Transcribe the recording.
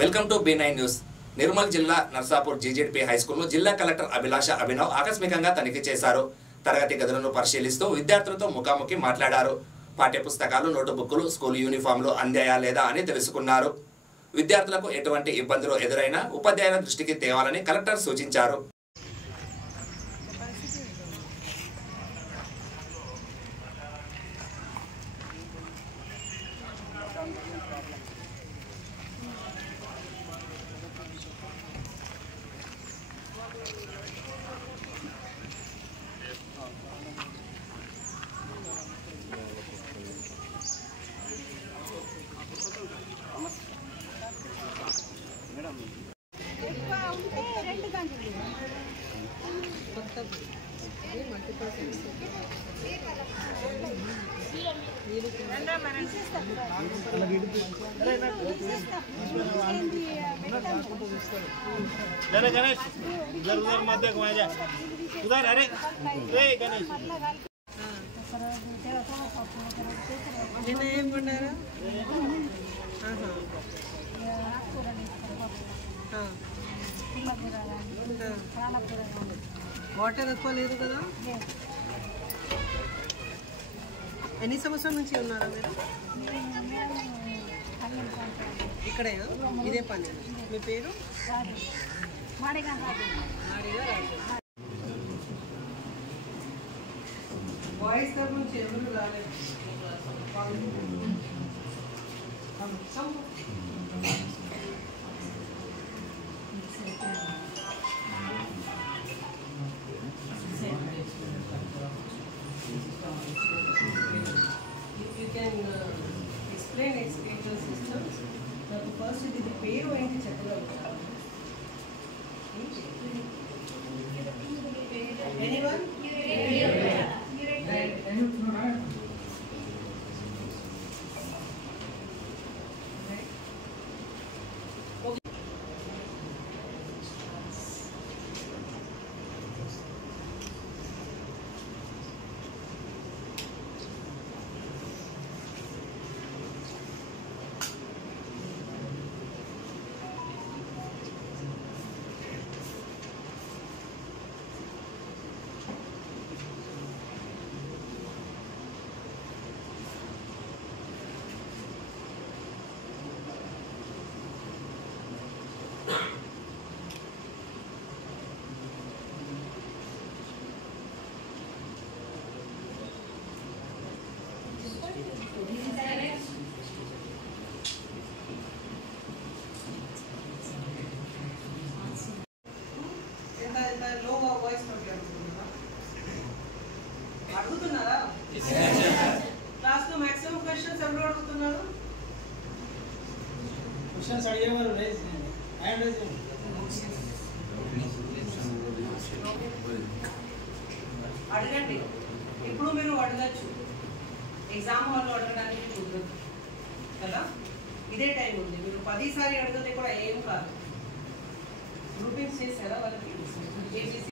Welcome to B9 news. Nirmal జిల్లా Narsapur జీజేడీ high స్కూల్లో జిల్లా కలెక్టర్ అభిలాష అభినవ్ ఆకస్మికంగా తనిఖీ చేశారు. తరగతి గదులను పరిశీలిస్తూ విద్యార్థులతో ముఖాముఖి మాట్లాడారు. పాఠ్యపుస్తకాలు, నోటుబుక్కులు, స్కూల్ యూనిఫామ్లు అందాయా లేదా అని తెలుసుకున్నారు. విద్యార్థులకు ఎటువంటి ఇబ్బందులు ఎదురైనా ఉపాధ్యాయుల దృష్టికి తేవాలని కలెక్టర్ సూచించారు. गणेश उधर उधर मत घुमा जा उधर अरे गणेश వాటర్ ఎక్కువ లేదు కదా. ఎన్ని సంవత్సరాల నుంచి ఉన్నారా మీరు ఇక్కడే? ఇదే పని. మీ పేరు? బాయ్స్ తరఫు నుంచి ఎవరు రాలేదు. You can explain your systems. First, ఇది పేరు ఏంటి చెప్పగలుగుతారా? Anyone? అడుగుతున్నారా? క్లాస్ లో మాక్సిమం క్వశ్చన్స్ ఎవరు అడుగుతున్నారు? क्वेश्चंस అడిగేవారు రైజ్ హ్యాండ్ రైజ్ అడగండి. ఇప్పుడు మీరు అడగచ్చు. ఎగ్జామ్ హాల్లో అడగడానికి కుదరదు కదా. ఇదే టైం ఉంది. మీరు 10 సార్లు అడిగితే కూడా ఏం కాదు. గ్రూపింగ్స్ చేశారా వాళ్ళకి?